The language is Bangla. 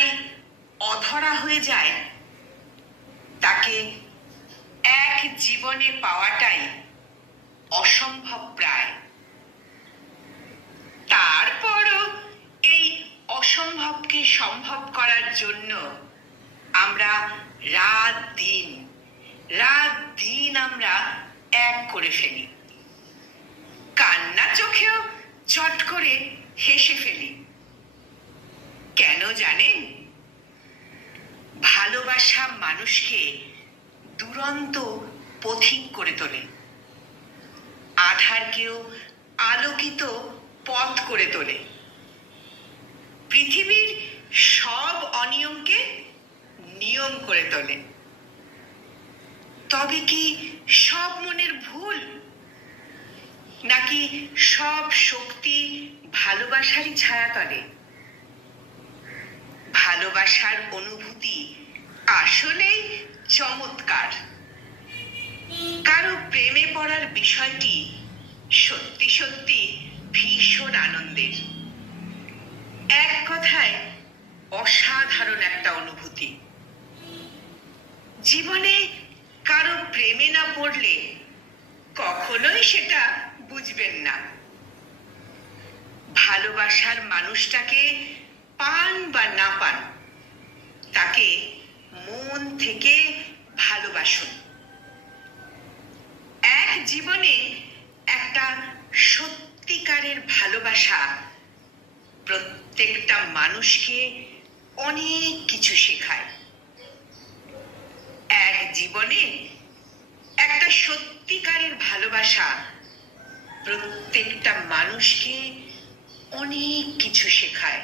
তাই অধরা হয়ে যায়, তাকে এক জীবনে পাওয়াটাই অসম্ভব প্রায়। তারপরও এই অসম্ভবকে সম্ভব করার জন্য আমরা রাত দিন আমরা এক করে ফেলি, কান্না চোখেও চট করে হেসে ফেলি। কেন জানেন? ভালোবাসা মানুষকে দুরন্ত পথিক করে তোলে, আধারকেও আলোকিত পথ করে তোলে, পৃথিবীর সব অনিয়মকে নিয়ম করে তোলে। তবে কি সব মনের ভুল? নাকি সব শক্তি ভালোবাসারই ছায়াতলে? ভালোবাসার অনুভূতি আসলেই চমৎকার। কারো প্রেমে পড়ার বিষয়টি সত্যি সত্যি ভীষণ আনন্দের। এক কথায় অসাধারণ একটা অনুভূতি। জীবনে কারো প্রেমে না পড়লে কখনোই সেটা বুঝবেন না। ভালোবাসার মানুষটাকে পান বা না পান, তাকে মন থেকে ভালোবাসুন। এক জীবনে একটা সত্যিকারের ভালোবাসা প্রত্যেকটা মানুষকে অনেক কিছু শেখায়। এক জীবনে একটা সত্যিকারের ভালোবাসা প্রত্যেকটা মানুষকে অনেক কিছু শেখায়।